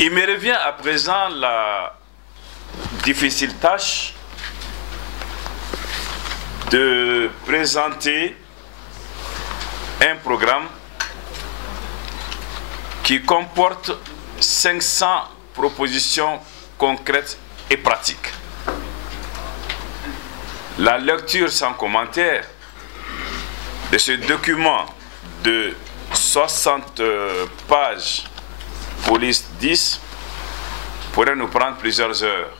Il me revient à présent la difficile tâche de présenter un programme qui comporte 500 propositions concrètes et pratiques. La lecture sans commentaire de ce document de 60 pages police 10 pourrait nous prendre plusieurs heures.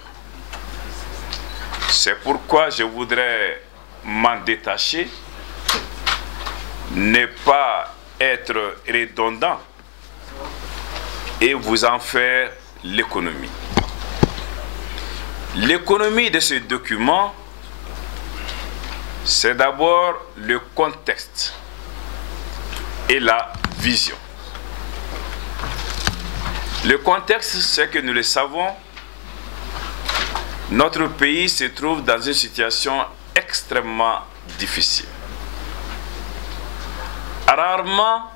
C'est pourquoi je voudrais m'en détacher, ne pas être redondant et vous en faire l'économie. L'économie de ce document, c'est d'abord le contexte et la vision. Le contexte, c'est que nous le savons, notre pays se trouve dans une situation extrêmement difficile. Rarement,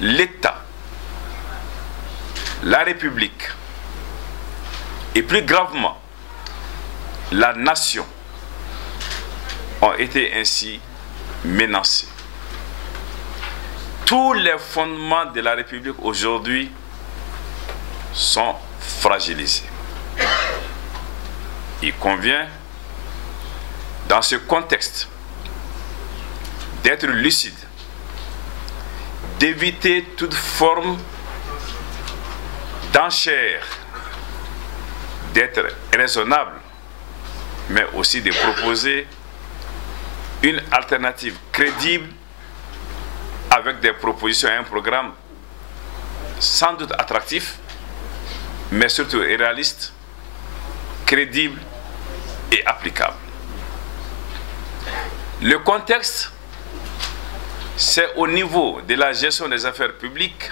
l'État, la République, et plus gravement, la nation, ont été ainsi menacés. Tous les fondements de la République aujourd'hui sont fragilisés. Il convient, dans ce contexte, d'être lucide, d'éviter toute forme d'enchère, d'être raisonnable, mais aussi de proposer une alternative crédible avec des propositions et un programme sans doute attractif, mais surtout réaliste, crédible et applicable. Le contexte, c'est au niveau de la gestion des affaires publiques,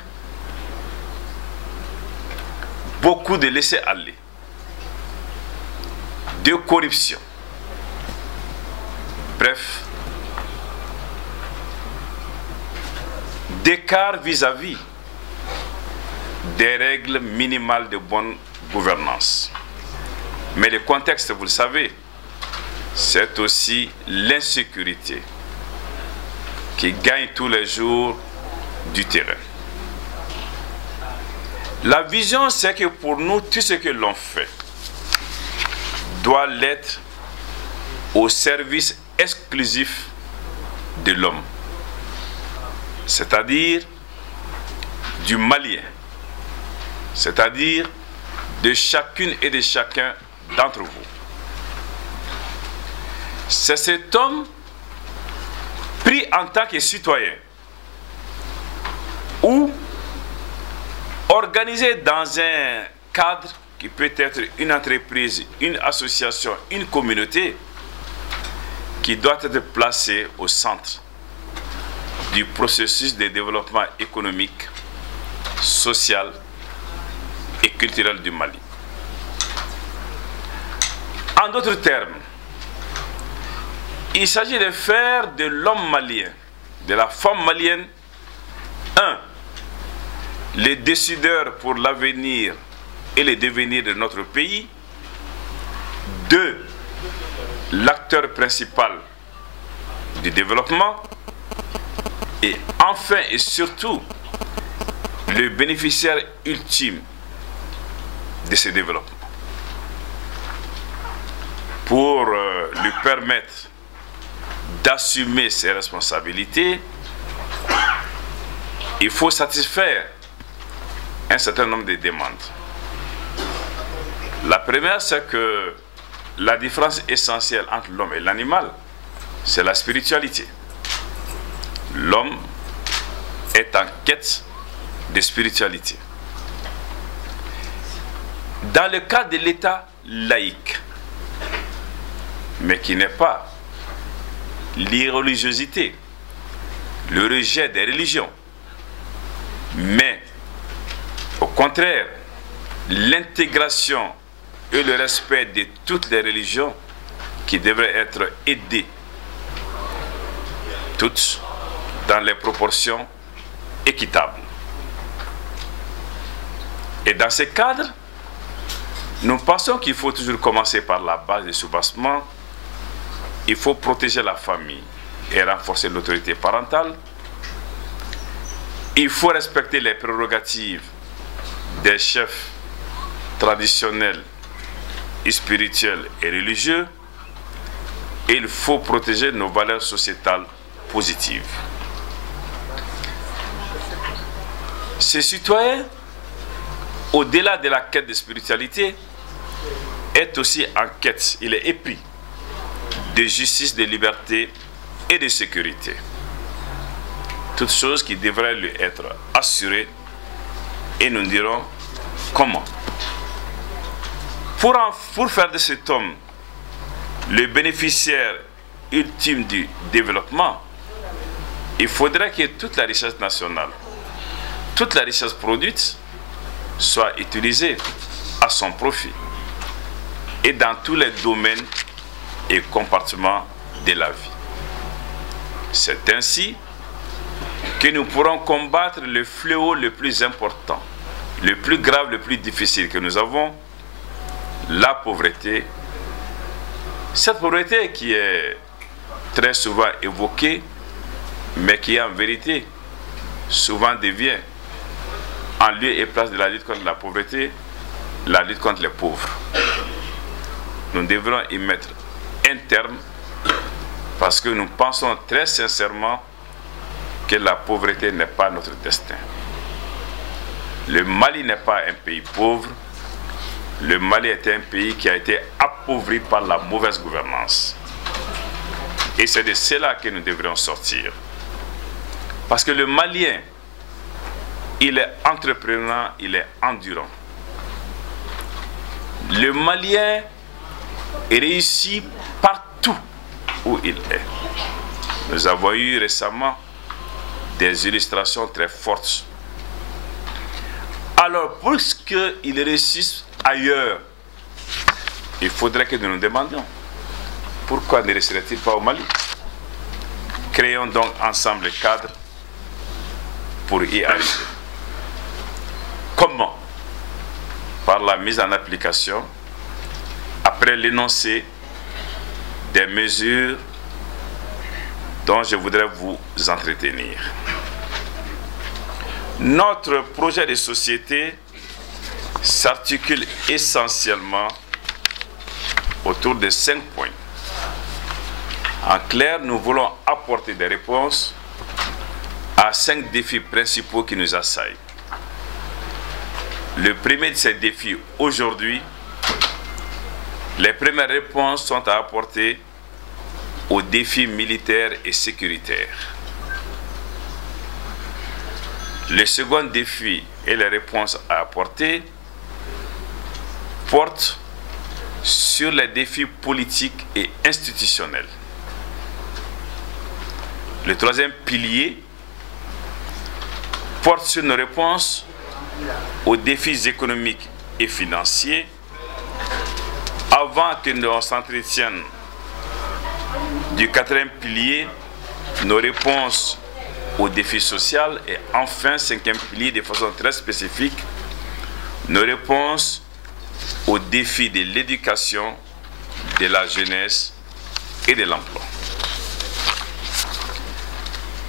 beaucoup de laisser-aller, de corruption. Bref, d'écart vis-à-vis des règles minimales de bonne gouvernance. Mais le contexte, vous le savez, c'est aussi l'insécurité qui gagne tous les jours du terrain. La vision, c'est que pour nous, tout ce que l'on fait doit l'être au service exclusif de l'homme, c'est-à-dire du Malien, c'est-à-dire de chacune et de chacun d'entre vous. C'est cet homme pris en tant que citoyen ou organisé dans un cadre qui peut être une entreprise, une association, une communauté, qui doit être placé au centre du processus de développement économique, social et culturel du Mali. En d'autres termes, il s'agit de faire de l'homme malien, de la femme malienne, un, les décideurs pour l'avenir et le devenir de notre pays, deux, l'acteur principal du développement, et enfin et surtout, le bénéficiaire ultime de ce développement. Pour lui permettre d'assumer ses responsabilités, il faut satisfaire un certain nombre de demandes. La première, c'est que la différence essentielle entre l'homme et l'animal, c'est la spiritualité. L'homme est en quête de spiritualité. Dans le cas de l'État laïque, mais qui n'est pas l'irreligiosité, le rejet des religions, mais au contraire, l'intégration et le respect de toutes les religions qui devraient être aidées, toutes dans les proportions équitables. Et dans ce cadre, nous pensons qu'il faut toujours commencer par la base du soubassement. Il faut protéger la famille et renforcer l'autorité parentale. Il faut respecter les prérogatives des chefs traditionnels, spirituels et religieux. Et il faut protéger nos valeurs sociétales positives. Ce citoyen, au-delà de la quête de spiritualité, est aussi en quête, il est épris de justice, de liberté et de sécurité. Toutes choses qui devraient lui être assurées, et nous dirons comment. Pour faire de cet homme le bénéficiaire ultime du développement, il faudrait que toute la richesse nationale, toute la richesse produite soit utilisée à son profit et dans tous les domaines et compartiments de la vie. C'est ainsi que nous pourrons combattre le fléau le plus important, le plus grave, le plus difficile que nous avons, la pauvreté. Cette pauvreté qui est très souvent évoquée, mais qui en vérité souvent devient, en lieu et place de la lutte contre la pauvreté, la lutte contre les pauvres. Nous devrons y mettre un terme parce que nous pensons très sincèrement que la pauvreté n'est pas notre destin. Le Mali n'est pas un pays pauvre. Le Mali est un pays qui a été appauvri par la mauvaise gouvernance. Et c'est de cela que nous devrions sortir. Parce que le Malien, il est entrepreneur, il est endurant. Le Malien réussit partout où il est. Nous avons eu récemment des illustrations très fortes. Alors, pour qu'il réussisse ailleurs, il faudrait que nous nous demandions pourquoi ne réussirait-il pas au Mali? Créons donc ensemble le cadre pour y arriver. Comment? Par la mise en application, après l'énoncé des mesures dont je voudrais vous entretenir. Notre projet de société s'articule essentiellement autour de 5 points. En clair, nous voulons apporter des réponses à 5 défis principaux qui nous assaillent. Le premier de ces défis aujourd'hui, les premières réponses sont à apporter aux défis militaires et sécuritaires. Le second défi et les réponses à apporter portent sur les défis politiques et institutionnels. Le troisième pilier porte sur nos réponses aux défis économiques et financiers avant que l'on s'entretienne du quatrième pilier, nos réponses aux défis sociaux et enfin, cinquième pilier de façon très spécifique, nos réponses aux défis de l'éducation, de la jeunesse et de l'emploi.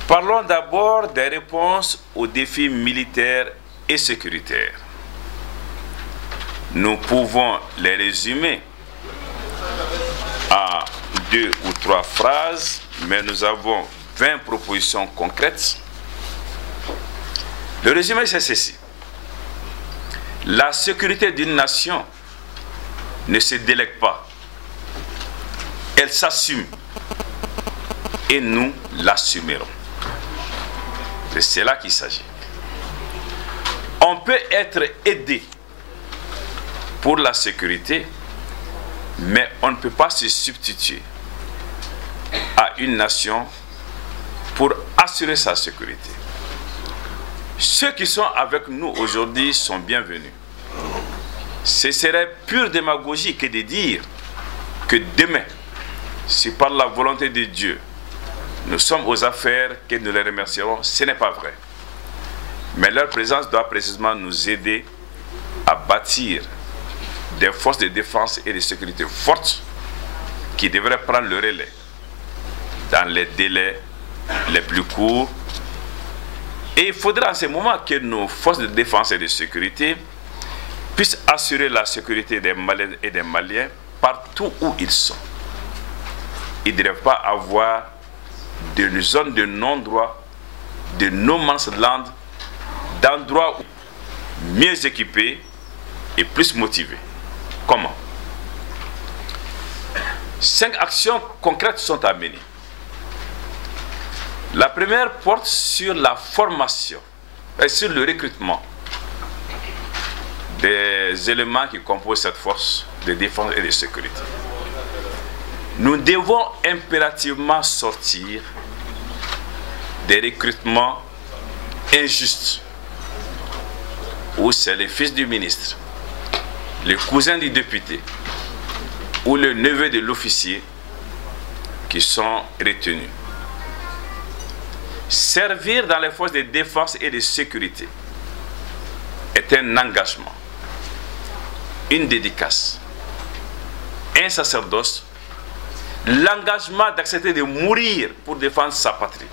Parlons d'abord des réponses aux défis militaires et sécuritaires. Nous pouvons les résumer en 2 ou 3 phrases, mais nous avons 20 propositions concrètes. Le résumé, c'est ceci. La sécurité d'une nation ne se délègue pas. Elle s'assume. Et nous l'assumerons. C'est cela qu'il s'agit. On peut être aidé pour la sécurité, mais on ne peut pas se substituer à une nation pour assurer sa sécurité. Ceux qui sont avec nous aujourd'hui sont bienvenus. Ce serait pure démagogie que de dire que demain, si par la volonté de Dieu, nous sommes aux affaires, que nous les remercierons. Ce n'est pas vrai. Mais leur présence doit précisément nous aider à bâtir des forces de défense et de sécurité fortes qui devraient prendre le relais dans les délais les plus courts. Et il faudra en ce moment que nos forces de défense et de sécurité puissent assurer la sécurité des Maliennes et des Maliens partout où ils sont. Il ne devrait pas avoir de zones de non-droit, de no man's land, d'endroits mieux équipés et plus motivés. Comment? 5 actions concrètes sont à mener. La première porte sur la formation et sur le recrutement des éléments qui composent cette force de défense et de sécurité. Nous devons impérativement sortir des recrutements injustes où c'est le fils du ministre, le cousin du député ou le neveu de l'officier qui sont retenus. Servir dans les forces de défense et de sécurité est un engagement, une dédicace, un sacerdoce, l'engagement d'accepter de mourir pour défendre sa patrie.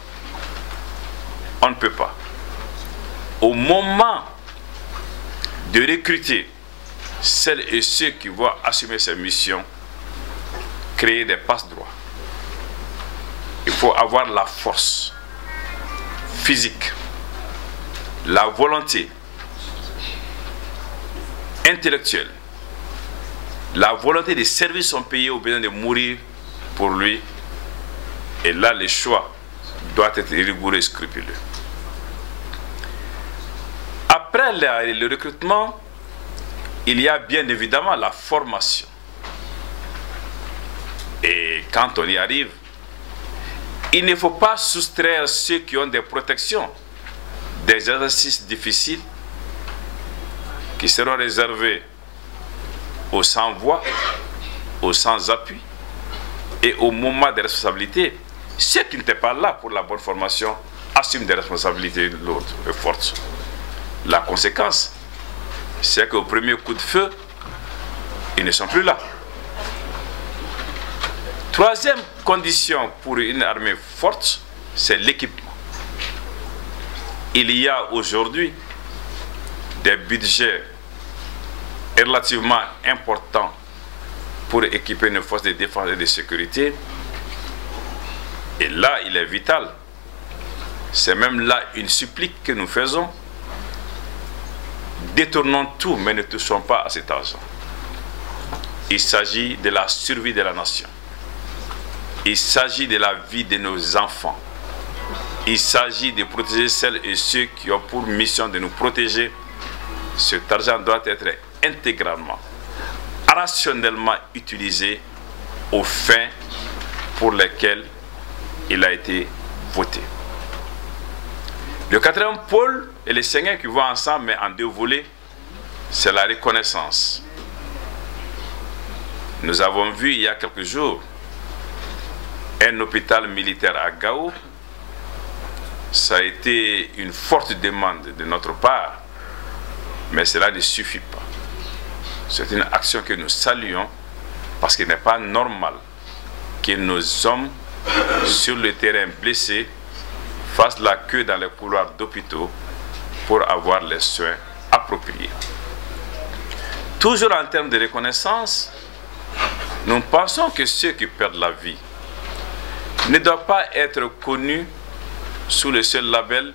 On ne peut pas. Au moment de recruter celles et ceux qui vont assumer ces missions, créer des passe-droits, il faut avoir la force physique, la volonté intellectuelle, la volonté de servir son pays au besoin de mourir pour lui. Et là, le choix doit être rigoureux et scrupuleux. Après le recrutement, il y a bien évidemment la formation. Et quand on y arrive, il ne faut pas soustraire ceux qui ont des protections des exercices difficiles qui seront réservés aux sans-voix, aux sans-appui et au moment des responsabilités. Ceux qui n'étaient pas là pour la bonne formation assument des responsabilités lourdes et fortes. La conséquence, c'est qu'au premier coup de feu, ils ne sont plus là. Troisième condition pour une armée forte, c'est l'équipement. Il y a aujourd'hui des budgets relativement importants pour équiper nos forces de défense et de sécurité. Et là, il est vital. C'est même là une supplique que nous faisons. Détournons tout, mais ne touchons pas à cet argent. Il s'agit de la survie de la nation. Il s'agit de la vie de nos enfants. Il s'agit de protéger celles et ceux qui ont pour mission de nous protéger. Cet argent doit être intégralement, rationnellement utilisé aux fins pour lesquelles il a été voté. Le quatrième pôle et les cinquièmes qui vont ensemble, mais en 2 volets, c'est la reconnaissance. Nous avons vu il y a quelques jours un hôpital militaire à Gao. Ça a été une forte demande de notre part, mais cela ne suffit pas. C'est une action que nous saluons parce qu'il n'est pas normal que nos hommes sur le terrain blessés fassent la queue dans les couloirs d'hôpitaux pour avoir les soins appropriés. Toujours en termes de reconnaissance, nous pensons que ceux qui perdent la vie ne doivent pas être connus sous le seul label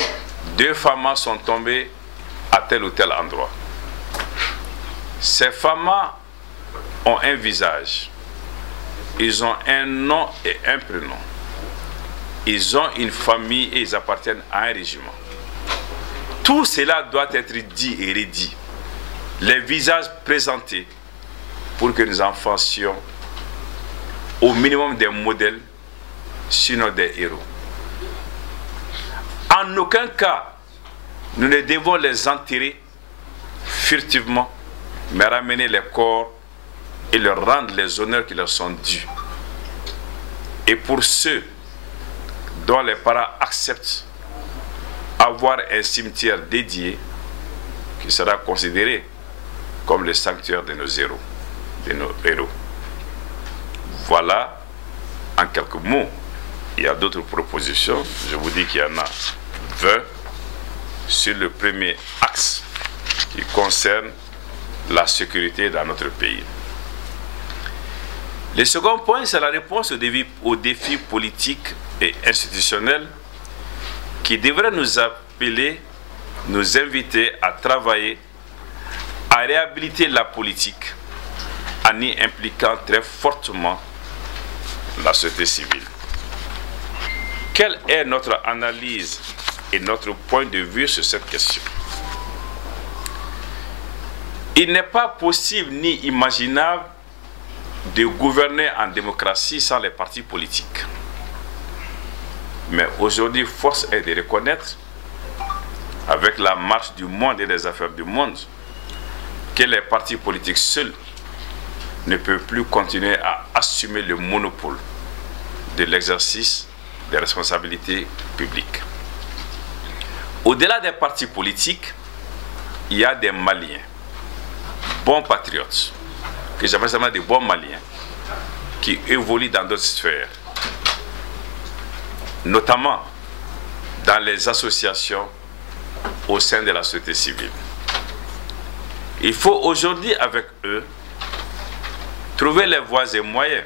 « 2 FAMA sont tombés à tel ou tel endroit ». Ces FAMA ont un visage, ils ont un nom et un prénom, ils ont une famille et ils appartiennent à un régiment. Tout cela doit être dit et redit, les visages présentés pour que nous en fassions au minimum des modèles, sinon des héros. En aucun cas, nous ne devons les enterrer furtivement, mais ramener les corps et leur rendre les honneurs qui leur sont dus. Et pour ceux dont les parents acceptent avoir un cimetière dédié, qui sera considéré comme le sanctuaire de nos héros. Voilà, en quelques mots. Il y a d'autres propositions. Je vous dis qu'il y en a 20 sur le premier axe qui concerne la sécurité dans notre pays. Le second point, c'est la réponse aux défis politiques et institutionnels qui devraient nous appeler, nous inviter à travailler, à réhabiliter la politique en y impliquant très fortement la société civile. Quelle est notre analyse et notre point de vue sur cette question? Il n'est pas possible ni imaginable de gouverner en démocratie sans les partis politiques. Mais aujourd'hui, force est de reconnaître, avec la marche du monde et des affaires du monde, que les partis politiques seuls ne peuvent plus continuer à assumer le monopole de l'exercice des responsabilités publiques. Au-delà des partis politiques, il y a des Maliens, bons patriotes, que j'appelle simplement des bons Maliens, qui évoluent dans d'autres sphères, notamment dans les associations au sein de la société civile. Il faut aujourd'hui, avec eux, trouver les voies et moyens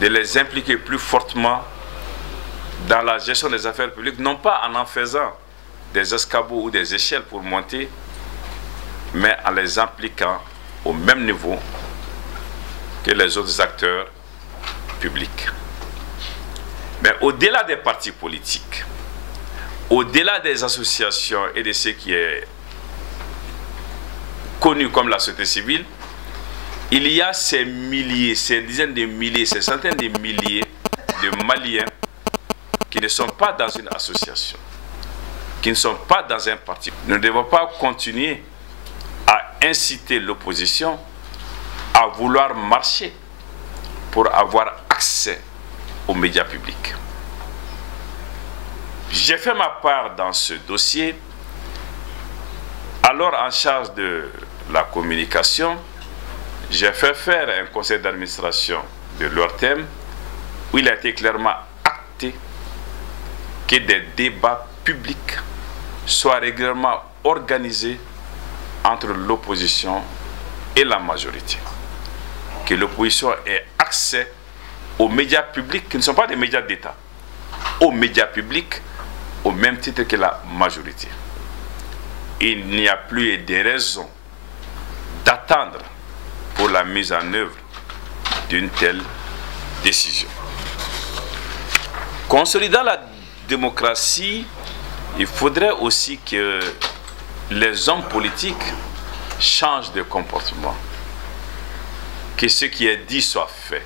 de les impliquer plus fortement dans la gestion des affaires publiques, non pas en faisant des escabeaux ou des échelles pour monter, mais en les impliquant au même niveau que les autres acteurs publics. Mais au-delà des partis politiques, au-delà des associations et de ce qui est connu comme la société civile, il y a ces milliers, ces dizaines de milliers, ces centaines de milliers de Maliens qui ne sont pas dans une association, qui ne sont pas dans un parti. Nous ne devons pas continuer à inciter l'opposition à vouloir marcher pour avoir accès aux médias publics. J'ai fait ma part dans ce dossier. Alors en charge de la communication, j'ai fait faire un conseil d'administration de l'ORTEM où il a été clairement acté que des débats publics soient régulièrement organisés entre l'opposition et la majorité. Que l'opposition ait accès aux médias publics qui ne sont pas des médias d'État, aux médias publics au même titre que la majorité. Il n'y a plus de raison d'attendre pour la mise en œuvre d'une telle décision. Consolidant la démocratie, il faudrait aussi que les hommes politiques changent de comportement, que ce qui est dit soit fait,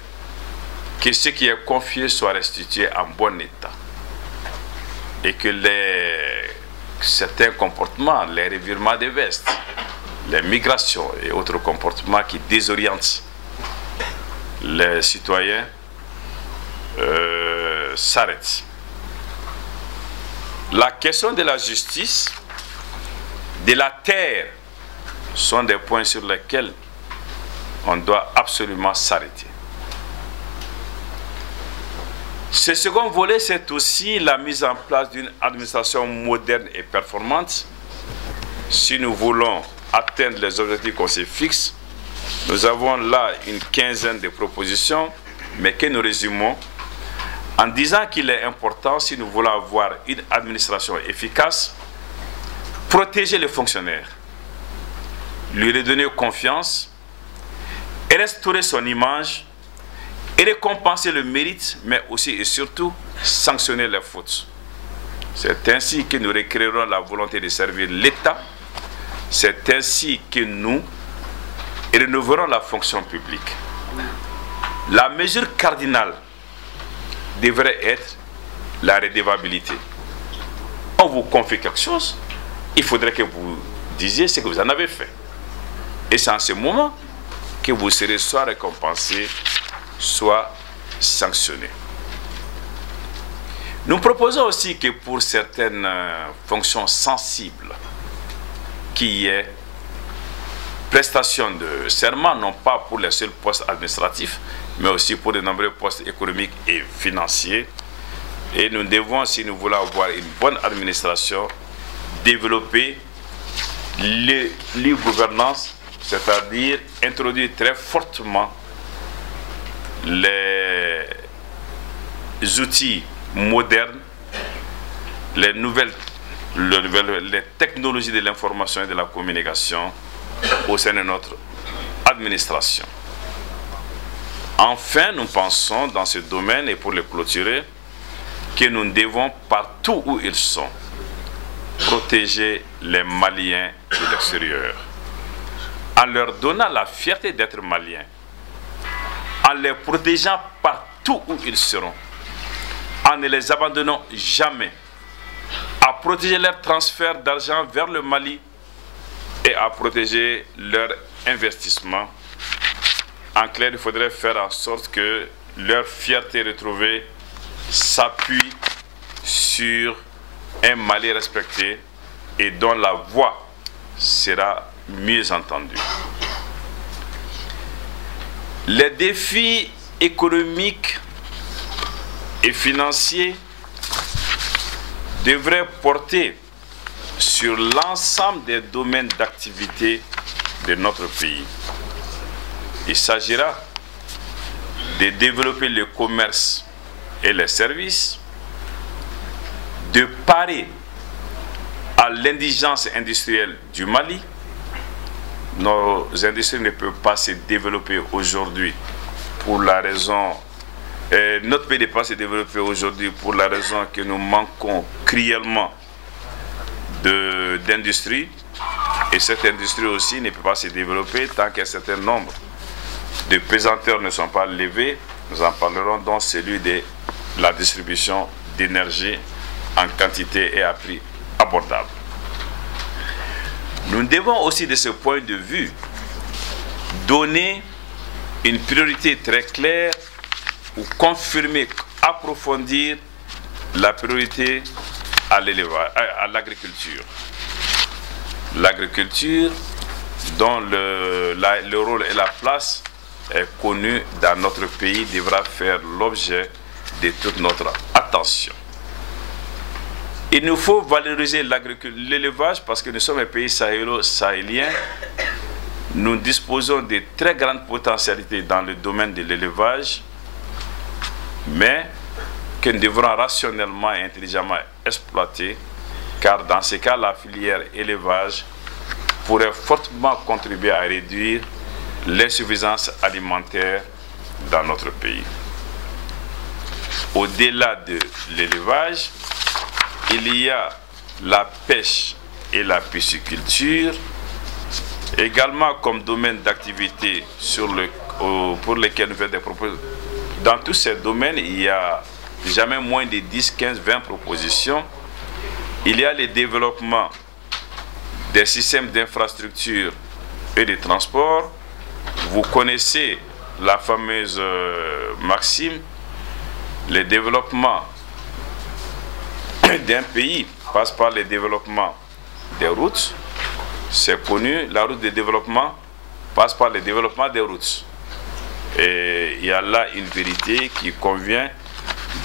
que ce qui est confié soit restitué en bon état, et que certains comportements, les revirements des vestes, les migrations et autres comportements qui désorientent les citoyens s'arrêtent. La question de la justice, de la terre, sont des points sur lesquels on doit absolument s'arrêter. Ce second volet, c'est aussi la mise en place d'une administration moderne et performante. Si nous voulons atteindre les objectifs qu'on se fixe, nous avons là une quinzaine de propositions, mais que nous résumons en disant qu'il est important, si nous voulons avoir une administration efficace, protéger les fonctionnaires, lui redonner confiance, et restaurer son image, et récompenser le mérite, mais aussi et surtout sanctionner les fautes. C'est ainsi que nous recréerons la volonté de servir l'État. C'est ainsi que nous rénoverons la fonction publique. La mesure cardinale devrait être la redevabilité. On vous confie quelque chose, il faudrait que vous disiez ce que vous en avez fait. Et c'est en ce moment que vous serez soit récompensé, soit sanctionné. Nous proposons aussi que pour certaines fonctions sensibles, qu'il y ait prestation de serment, non pas pour les seuls postes administratifs, mais aussi pour de nombreux postes économiques et financiers. Et nous devons, si nous voulons avoir une bonne administration, développer l'e-gouvernance, c'est-à-dire introduire très fortement les outils modernes, les technologies de l'information et de la communication au sein de notre administration. Enfin, nous pensons dans ce domaine, et pour le clôturer, que nous devons, partout où ils sont, protéger les Maliens de l'extérieur, en leur donnant la fierté d'être Maliens, en les protégeant partout où ils seront, en ne les abandonnant jamais, à protéger leur transfert d'argent vers le Mali et à protéger leur investissement. En clair, il faudrait faire en sorte que leur fierté retrouvée s'appuie sur un Mali respecté et dont la voix sera mieux entendue. Les défis économiques et financiers devraient porter sur l'ensemble des domaines d'activité de notre pays. Il s'agira de développer le commerce et les services, de parer à l'indigence industrielle du Mali. Nos industries ne peuvent pas se développer aujourd'hui pour la raison... notre pays ne peut pas se développer aujourd'hui pour la raison que nous manquons cruellement d'industrie. Et cette industrie aussi ne peut pas se développer tant qu'un certain nombre de pesanteurs ne sont pas levés. Nous en parlerons donc, celui de la distribution d'énergie en quantité et à prix abordable. Nous devons aussi, de ce point de vue, donner une priorité très claire ou confirmer, approfondir la priorité à l'agriculture. L'agriculture, dont le rôle et la place est connu dans notre pays, devra faire l'objet de toute notre attention. Il nous faut valoriser l'élevage parce que nous sommes un pays sahélo-sahélien. Nous disposons de très grandes potentialités dans le domaine de l'élevage, mais que nous devrons rationnellement et intelligemment exploiter, car dans ce cas, la filière élevage pourrait fortement contribuer à réduire l'insuffisance alimentaire dans notre pays. Au-delà de l'élevage, il y a la pêche et la pisciculture, également comme domaine d'activité pour lesquels nous faisons des propositions. Dans tous ces domaines, il y a jamais moins de 10, 15, 20 propositions. Il y a le développement des systèmes d'infrastructure et de transport. Vous connaissez la fameuse maxime, le développement d'un pays passe par le développement des routes. C'est connu, la route de développement passe par le développement des routes. Et il y a là une vérité qui convient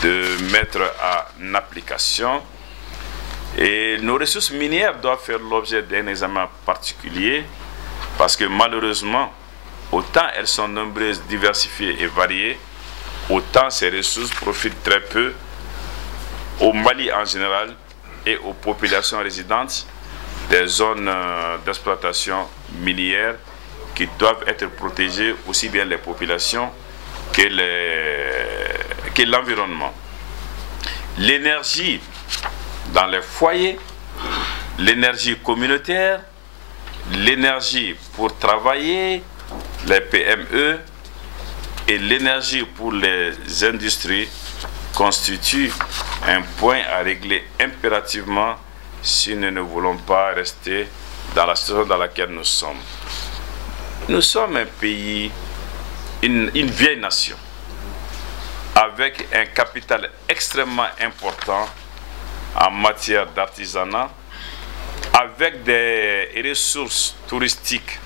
de mettre en application. Et nos ressources minières doivent faire l'objet d'un examen particulier parce que malheureusement, autant elles sont nombreuses, diversifiées et variées, autant ces ressources profitent très peu au Mali en général et aux populations résidentes des zones d'exploitation minière qui doivent être protégées, aussi bien les populations que l'environnement. L'énergie dans les foyers, l'énergie communautaire, l'énergie pour travailler, les PME et l'énergie pour les industries constituent un point à régler impérativement si nous ne voulons pas rester dans la situation dans laquelle nous sommes. Nous sommes un pays, une vieille nation, avec un capital extrêmement important en matière d'artisanat, avec des ressources touristiques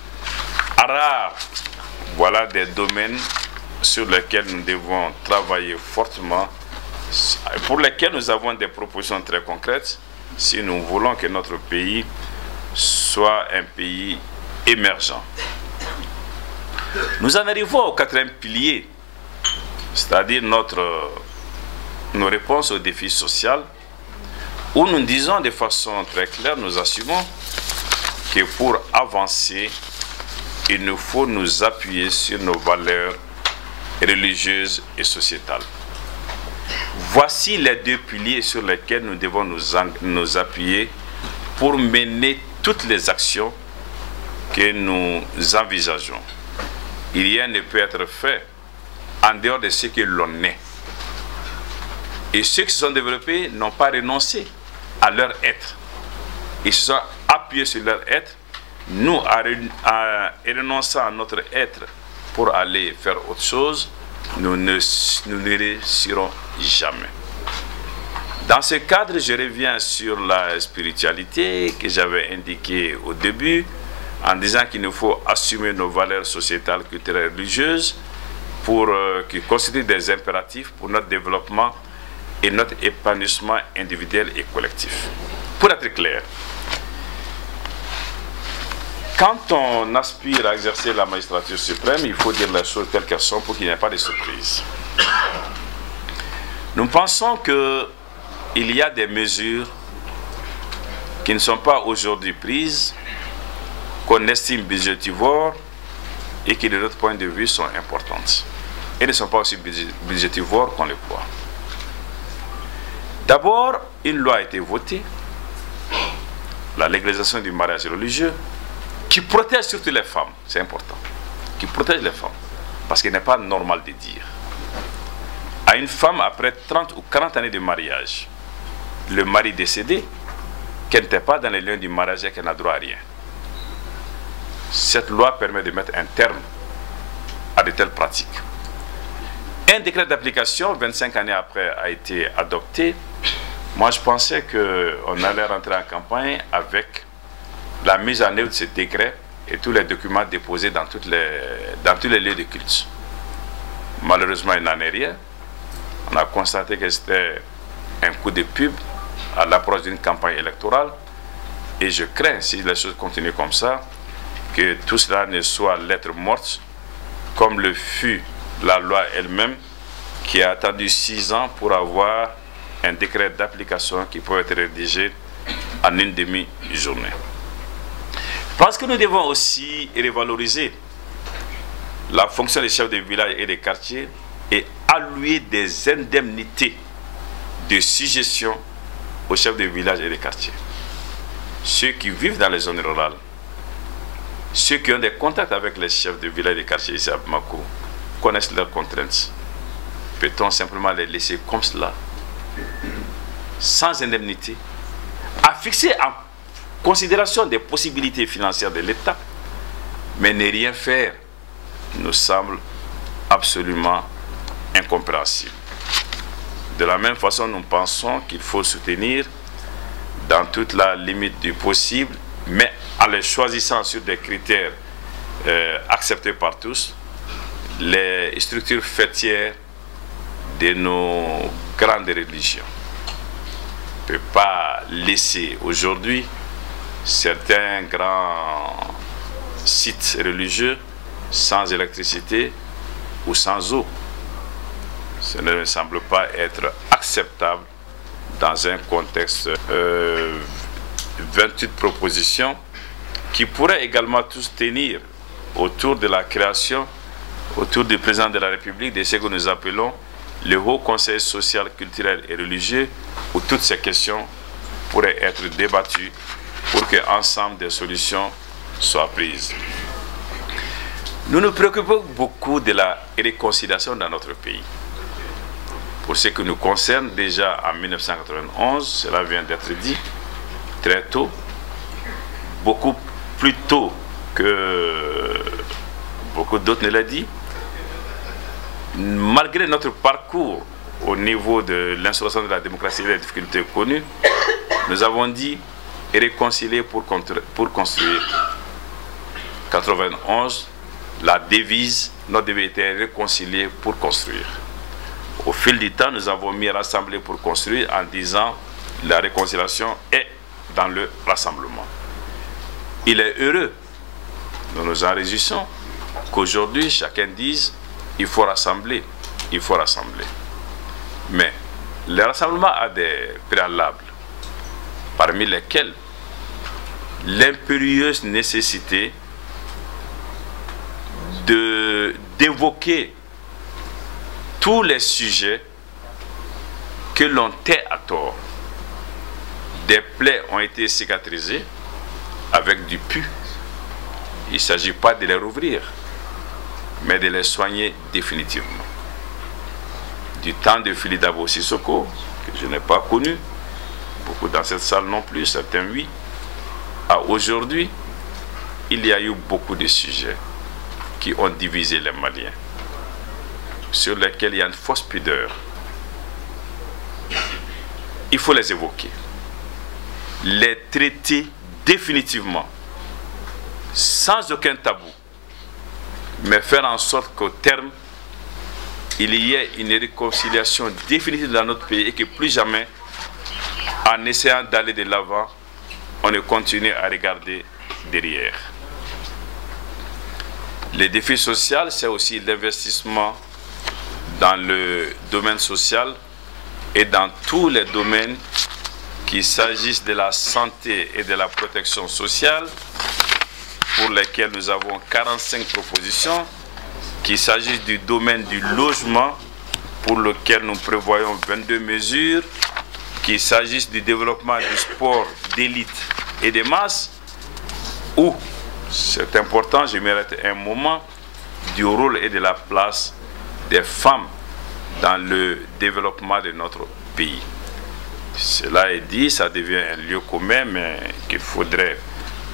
rares, voilà des domaines sur lesquels nous devons travailler fortement, pour lesquels nous avons des propositions très concrètes, si nous voulons que notre pays soit un pays émergent. Nous en arrivons au quatrième pilier, c'est-à-dire nos réponses aux défis sociaux, où nous disons de façon très claire, nous assumons que pour avancer, il nous faut nous appuyer sur nos valeurs religieuses et sociétales. Voici les deux piliers sur lesquels nous devons nous appuyer pour mener toutes les actions que nous envisageons. Rien ne peut être fait en dehors de ce que l'on est. Et ceux qui se sont développés n'ont pas renoncé à leur être. Ils se sont appuyés sur leur être. Nous, en renonçant à notre être pour aller faire autre chose, nous ne réussirons jamais. Dans ce cadre, je reviens sur la spiritualité que j'avais indiquée au début, en disant qu'il nous faut assumer nos valeurs sociétales, culturelles et religieuses qui constituent des impératifs pour notre développement et notre épanouissement individuel et collectif. Pour être clair, quand on aspire à exercer la magistrature suprême, il faut dire les choses telles qu'elles sont pour qu'il n'y ait pas de surprise. Nous pensons qu'il y a des mesures qui ne sont pas aujourd'hui prises, qu'on estime budgétivores et qui, de notre point de vue, sont importantes. Et ne sont pas aussi budgétivores qu'on le croit. D'abord, une loi a été votée, la légalisation du mariage religieux, qui protège surtout les femmes, c'est important, qui protège les femmes, parce qu'il n'est pas normal de dire à une femme après 30 ou 40 années de mariage, le mari décédé, qu'elle n'était pas dans les liens du mariage et qu'elle n'a droit à rien. Cette loi permet de mettre un terme à de telles pratiques. Un décret d'application, 25 années après, a été adopté. Moi, je pensais qu'on allait rentrer en campagne avec la mise en œuvre de ce décret et tous les documents déposés dans tous les lieux de culte. Malheureusement, il n'en est rien. On a constaté que c'était un coup de pub à l'approche d'une campagne électorale. Et je crains, si les choses continuent comme ça, que tout cela ne soit lettre morte, comme le fut la loi elle-même, qui a attendu 6 ans pour avoir un décret d'application qui peut être rédigé en une demi-journée. Je pense que nous devons aussi revaloriser la fonction des chefs de village et des quartiers et allouer des indemnités de suggestion aux chefs de village et des quartiers. Ceux qui vivent dans les zones rurales, ceux qui ont des contacts avec les chefs de village et des quartiers ici à Bamako, connaissent leurs contraintes. Peut-on simplement les laisser comme cela, sans indemnité, à fixer en considération des possibilités financières de l'État, mais ne rien faire nous semble absolument incompréhensible. De la même façon, nous pensons qu'il faut soutenir dans toute la limite du possible, mais en les choisissant sur des critères acceptés par tous, les structures fêtières de nos grandes religions. On ne peut pas laisser aujourd'hui certains grands sites religieux sans électricité ou sans eau. Ce ne me semble pas être acceptable dans un contexte 28 propositions qui pourraient également tous tenir autour de la création, autour du président de la République, de ce que nous appelons le Haut Conseil social, culturel et religieux, où toutes ces questions pourraient être débattues pour qu'ensemble des solutions soient prises. Nous nous préoccupons beaucoup de la réconciliation dans notre pays. Pour ce qui nous concerne, déjà en 1991, cela vient d'être dit très tôt, beaucoup plus tôt que beaucoup d'autres ne l'ont dit. Malgré notre parcours au niveau de l'instauration de la démocratie et des difficultés connues, nous avons dit réconcilier pour construire. 91, la devise « Notre devise était réconcilier pour construire ». Au fil du temps, nous avons mis rassembler pour construire en disant la réconciliation est dans le rassemblement. Il est heureux, nous nous en réjouissons, qu'aujourd'hui chacun dise il faut rassembler, il faut rassembler. Mais le rassemblement a des préalables, parmi lesquels l'impérieuse nécessité d'évoquer tous les sujets que l'on tait à tort. Des plaies ont été cicatrisées avec du pu. Il ne s'agit pas de les rouvrir, mais de les soigner définitivement. Du temps de Philippe Dabo Sissoko, que je n'ai pas connu, beaucoup dans cette salle non plus, certains oui, à aujourd'hui, il y a eu beaucoup de sujets qui ont divisé les Maliens, sur lesquels il y a une fausse pudeur. Il faut les évoquer, les traiter définitivement, sans aucun tabou, mais faire en sorte qu'au terme, il y ait une réconciliation définitive dans notre pays et que plus jamais, en essayant d'aller de l'avant, on ne continue à regarder derrière. Les défis sociaux, c'est aussi l'investissement dans le domaine social et dans tous les domaines, qu'il s'agisse de la santé et de la protection sociale, pour lesquels nous avons 45 propositions, qu'il s'agisse du domaine du logement, pour lequel nous prévoyons 22 mesures, qu'il s'agisse du développement du sport d'élite et des masses, ou, c'est important, je m'arrête un moment, du rôle et de la place des femmes dans le développement de notre pays. Cela est dit, ça devient un lieu commun, mais qu'il faudrait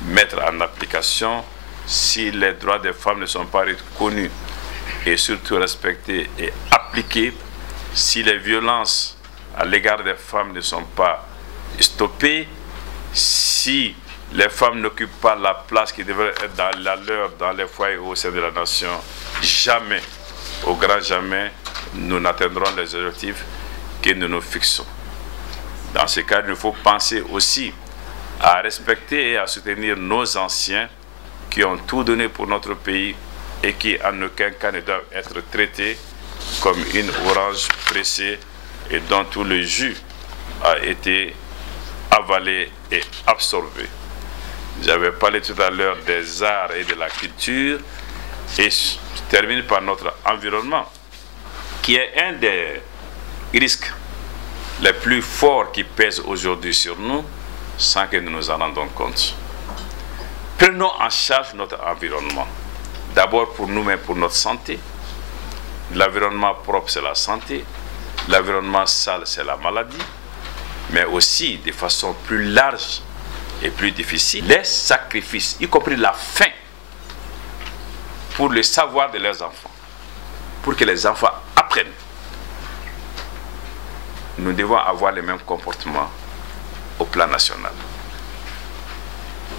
mettre en application si les droits des femmes ne sont pas reconnus et surtout respectés et appliqués, si les violences à l'égard des femmes ne sont pas stoppées, si les femmes n'occupent pas la place qui devrait être dans la leur, dans les foyers au sein de la nation, jamais, au grand jamais, nous n'atteindrons les objectifs que nous nous fixons. Dans ce cas, il faut penser aussi à respecter et à soutenir nos anciens qui ont tout donné pour notre pays et qui en aucun cas ne doivent être traités comme une orange pressée et dont tout le jus a été avalé et absorbé. J'avais parlé tout à l'heure des arts et de la culture et je termine par notre environnement qui est un des risques les plus forts qui pèsent aujourd'hui sur nous sans que nous nous en rendons compte. Prenons en charge notre environnement. D'abord pour nous-mêmes, pour notre santé. L'environnement propre, c'est la santé. L'environnement sale, c'est la maladie. Mais aussi, de façon plus large et plus difficile, les sacrifices, y compris la faim, pour le savoir de leurs enfants. Pour que les enfants apprennent. Nous devons avoir les mêmes comportements au plan national.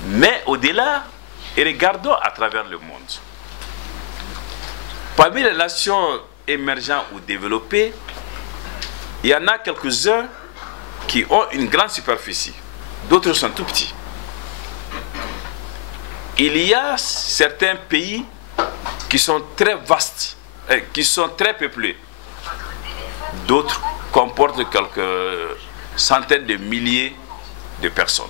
Mais au-delà, et regardons à travers le monde. Parmi les nations émergentes ou développées, il y en a quelques-uns qui ont une grande superficie. D'autres sont tout petits. Il y a certains pays qui sont très vastes, qui sont très peuplés. D'autres comportent quelques centaines de milliers de personnes.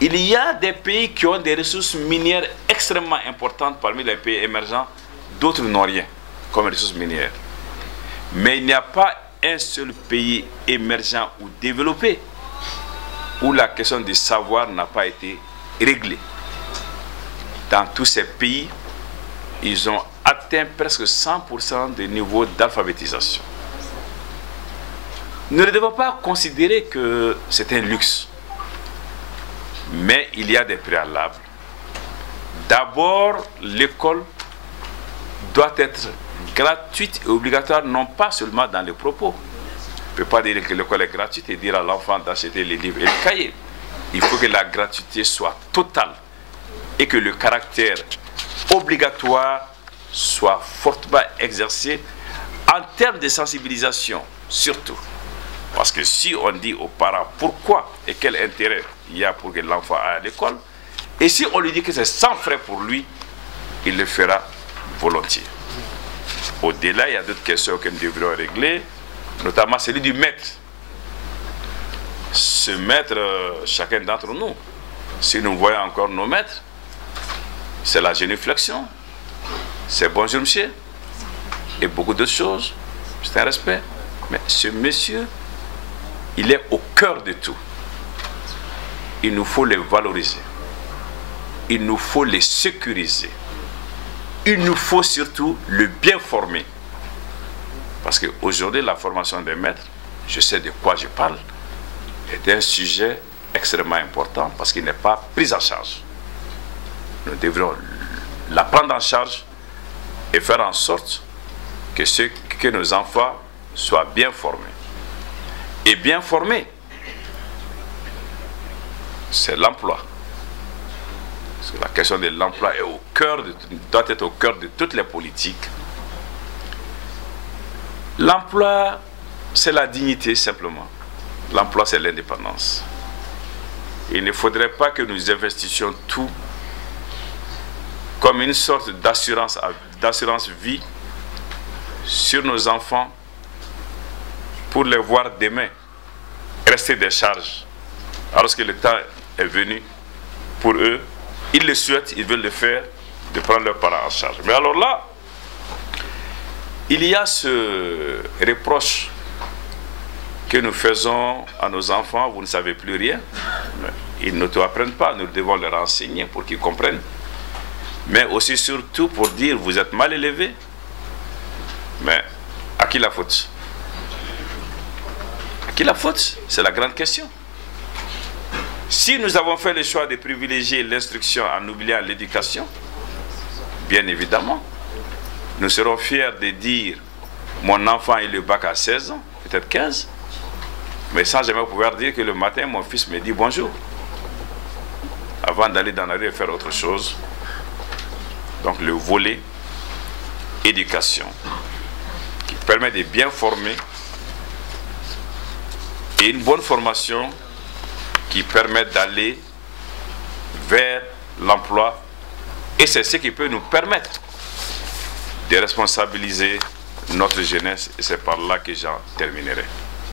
Il y a des pays qui ont des ressources minières extrêmement importantes parmi les pays émergents, d'autres n'ont rien comme ressources minières. Mais il n'y a pas un seul pays émergent ou développé où la question du savoir n'a pas été réglée. Dans tous ces pays, ils ont atteint presque 100% de niveau d'alphabétisation. Nous ne devons pas considérer que c'est un luxe. Mais il y a des préalables. D'abord, l'école doit être gratuite et obligatoire, non pas seulement dans les propos. On ne peut pas dire que l'école est gratuite et dire à l'enfant d'acheter les livres et les cahiers. Il faut que la gratuité soit totale. et que le caractère obligatoire soit fortement exercé en termes de sensibilisation, surtout. Parce que si on dit aux parents pourquoi et quel intérêt il y a pour que l'enfant aille à l'école, et si on lui dit que c'est sans frais pour lui, il le fera volontiers. Au-delà, il y a d'autres questions que nous devrions régler, notamment celui du maître. Ce maître, chacun d'entre nous, si nous voyons encore nos maîtres, c'est la génuflexion, c'est bonjour monsieur, et beaucoup d'autres choses, c'est un respect. Mais ce monsieur, il est au cœur de tout. Il nous faut les valoriser. Il nous faut les sécuriser. Il nous faut surtout le bien former. Parce qu'aujourd'hui, la formation des maîtres, je sais de quoi je parle, est un sujet extrêmement important parce qu'il n'est pas pris en charge. Nous devrions la prendre en charge et faire en sorte que nos enfants soient bien formés. Et bien formés, c'est l'emploi. Parce que la question de l'emploi doit être au cœur de toutes les politiques. L'emploi, c'est la dignité simplement. L'emploi, c'est l'indépendance. Il ne faudrait pas que nous investissions tout comme une sorte d'assurance vie sur nos enfants pour les voir demain rester des charges. Alors que le temps est venu pour eux, ils le souhaitent, ils veulent le faire, de prendre leurs parents en charge. Mais alors là, il y a ce reproche que nous faisons à nos enfants, vous ne savez plus rien. Ils ne tout apprennent pas, nous devons leur enseigner pour qu'ils comprennent. Mais aussi surtout pour dire, vous êtes mal élevés. Mais à qui la faute? À qui la faute? C'est la grande question. Si nous avons fait le choix de privilégier l'instruction en oubliant l'éducation, bien évidemment, nous serons fiers de dire, mon enfant a eu le bac à 16 ans, peut-être 15, mais sans jamais pouvoir dire que le matin, mon fils me dit bonjour, avant d'aller dans la rue et faire autre chose. Donc le volet éducation, qui permet de bien former, et une bonne formation qui permet d'aller vers l'emploi, et c'est ce qui peut nous permettre de responsabiliser notre jeunesse, et c'est par là que j'en terminerai.